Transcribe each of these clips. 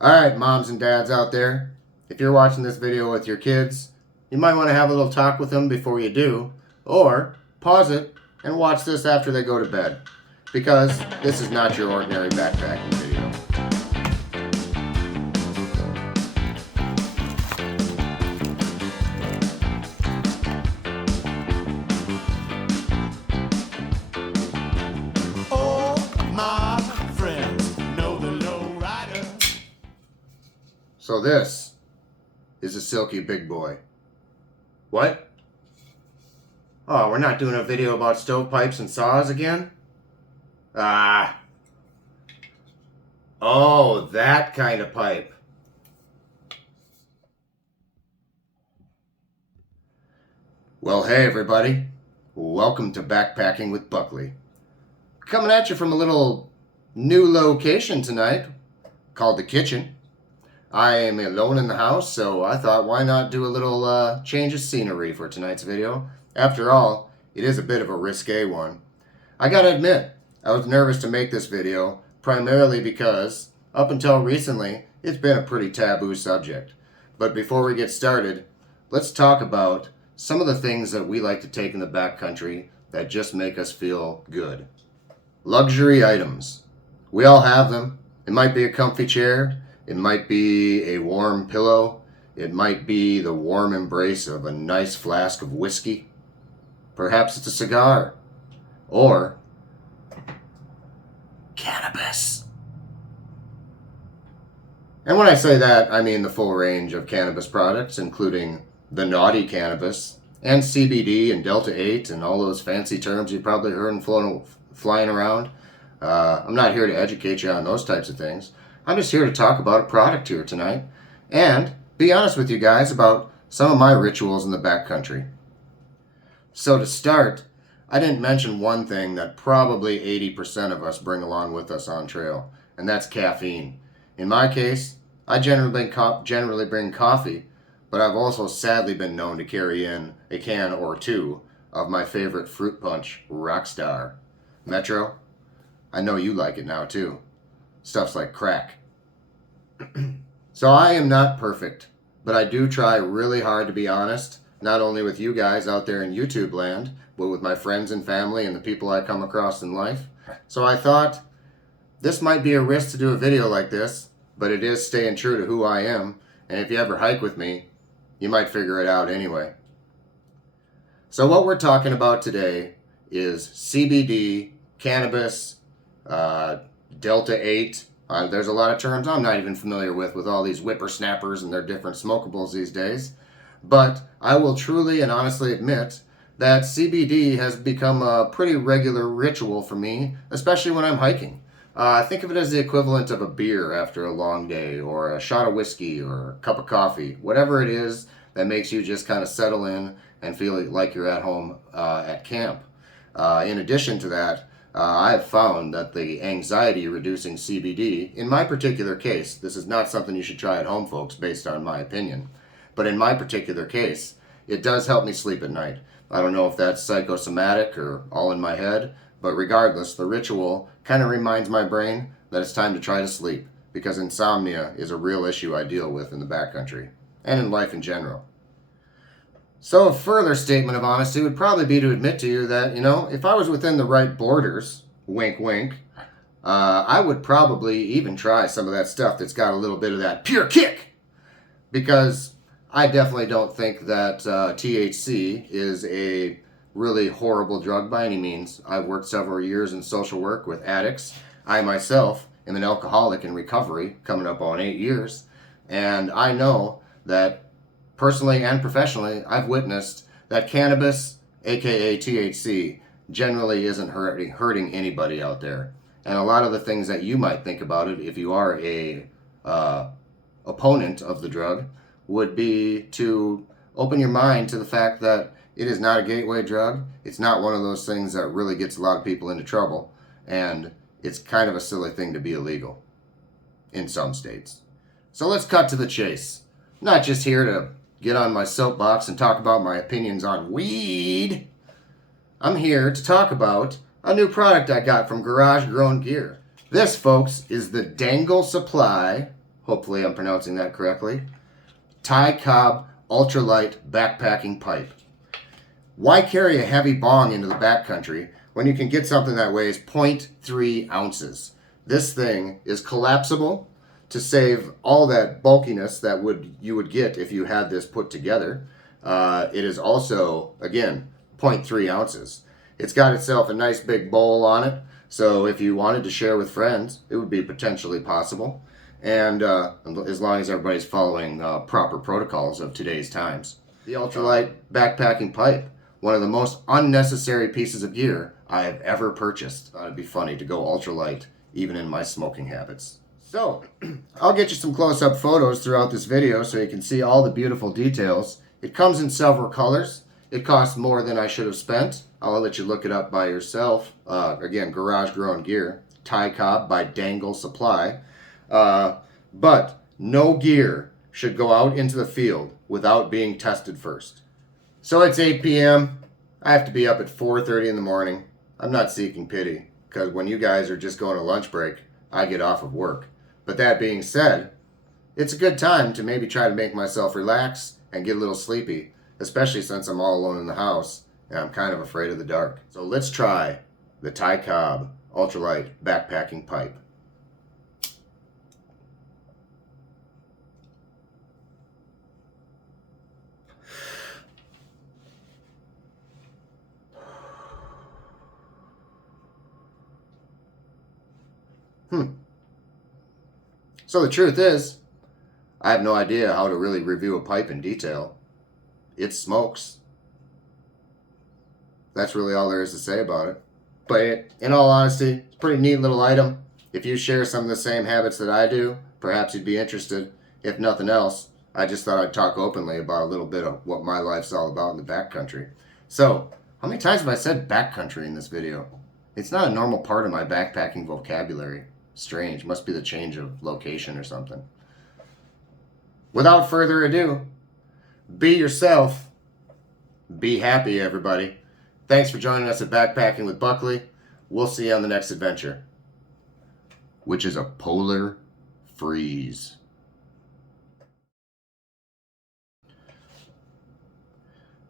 Alright, moms and dads out there, if you're watching this video with your kids, you might want to have a little talk with them before you do, or pause it and watch this after they go to bed, because this is not your ordinary backpacking video. So this is a silky big boy. What? Oh, we're not doing a video about stovepipes and saws again? Oh, that kind of pipe. Well, hey everybody. Welcome to Backpacking with Buckley. Coming at you from a little new location tonight called the kitchen. I am alone in the house, so I thought why not do a little change of scenery for tonight's video. After all, it is a bit of a risque one. I gotta admit, I was nervous to make this video, primarily because, up until recently, it's been a pretty taboo subject. But before we get started, let's talk about some of the things that we like to take in the backcountry that just make us feel good. Luxury items. We all have them. It might be a comfy chair. It might be a warm pillow. It might be the warm embrace of a nice flask of whiskey. Perhaps it's a cigar. Or cannabis. And when I say that, I mean the full range of cannabis products, including the naughty cannabis, and CBD and Delta 8 and all those fancy terms you've probably heard and flying around. I'm not here to educate you on those types of things. I'm just here to talk about a product here tonight and be honest with you guys about some of my rituals in the backcountry. So to start, I didn't mention one thing that probably 80% of us bring along with us on trail, and that's caffeine. In my case, I generally bring coffee, but I've also sadly been known to carry in a can or two of my favorite fruit punch, Rockstar. Metro, I know you like it now too. Stuff's like crack. So I am not perfect, but I do try really hard to be honest, not only with you guys out there in YouTube land, but with my friends and family and the people I come across in life. So I thought this might be a risk to do a video like this, but it is staying true to who I am, and if you ever hike with me, you might figure it out anyway. So what we're talking about today is CBD, cannabis, Delta 8. There's a lot of terms I'm not even familiar with all these whippersnappers and their different smokables these days. But I will truly and honestly admit that CBD has become a pretty regular ritual for me, especially when I'm hiking. Think of it as the equivalent of a beer after a long day, or a shot of whiskey, or a cup of coffee, whatever it is that makes you just kind of settle in and feel like you're at home at camp. In addition to that, I have found that the anxiety-reducing CBD, in my particular case, this is not something you should try at home, folks, based on my opinion, but in my particular case, it does help me sleep at night. I don't know if that's psychosomatic or all in my head, but regardless, the ritual kind of reminds my brain that it's time to try to sleep, because insomnia is a real issue I deal with in the backcountry, and in life in general. So a further statement of honesty would probably be to admit to you that, if I was within the right borders, wink wink, I would probably even try some of that stuff that's got a little bit of that pure kick. Because I definitely don't think that THC is a really horrible drug by any means. I've worked several years in social work with addicts. I myself am an alcoholic in recovery, coming up on 8 years. And I know that personally and professionally, I've witnessed that cannabis, aka THC, generally isn't hurting anybody out there. And a lot of the things that you might think about it, if you are a opponent of the drug, would be to open your mind to the fact that it is not a gateway drug. It's not one of those things that really gets a lot of people into trouble. And it's kind of a silly thing to be illegal in some states. So let's cut to the chase. I'm not just here to get on my soapbox and talk about my opinions on weed. I'm here to talk about a new product I got from Garage Grown Gear. This, folks, is the Dangle Supply Hopefully I'm pronouncing that correctly. Cobb ultralight backpacking pipe. Why carry a heavy bong into the backcountry when you can get something that weighs 0.3 ounces? This thing is collapsible to save all that bulkiness that you would get if you had this put together. It is also, again, 0.3 ounces. It's got itself a nice big bowl on it, so if you wanted to share with friends, it would be potentially possible. And as long as everybody's following proper protocols of today's times. The ultralight backpacking pipe, one of the most unnecessary pieces of gear I have ever purchased. Thought it'd be funny to go ultralight even in my smoking habits. So, I'll get you some close-up photos throughout this video so you can see all the beautiful details. It comes in several colors. It costs more than I should have spent. I'll let you look it up by yourself. Again, garage-grown gear. Cobb by Dangle Supply. But no gear should go out into the field without being tested first. So it's 8 p.m. I have to be up at 4:30 in the morning. I'm not seeking pity, because when you guys are just going to lunch break, I get off of work. But that being said, it's a good time to maybe try to make myself relax and get a little sleepy, especially since I'm all alone in the house and I'm kind of afraid of the dark. So let's try the Cobb ultralight backpacking pipe. So the truth is, I have no idea how to really review a pipe in detail. It smokes. That's really all there is to say about it. But in all honesty, it's a pretty neat little item. If you share some of the same habits that I do, perhaps you'd be interested. If nothing else, I just thought I'd talk openly about a little bit of what my life's all about in the backcountry. So, how many times have I said backcountry in this video? It's not a normal part of my backpacking vocabulary. Strange. Must be the change of location or something. Without further ado, be yourself. Be happy, everybody. Thanks for joining us at Backpacking with Buckley. We'll see you on the next adventure, which is a polar freeze.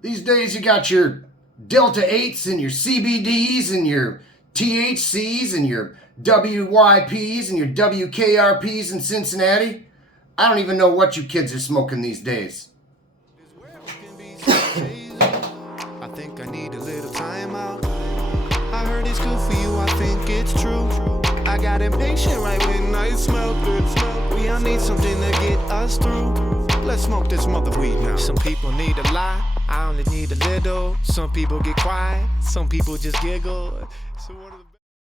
These days you got your Delta 8s and your CBDs and your THCs and your WYPs and your WKRPs in Cincinnati. I don't even know what you kids are smoking these days. I think I need a little time out. I heard it's good for you, I think it's true. I got impatient right when I smelled it. We all need something to get us through. Let's smoke this mother weed now. Some people need a lot, I only need a little. Some people get quiet, some people just giggle. So one of the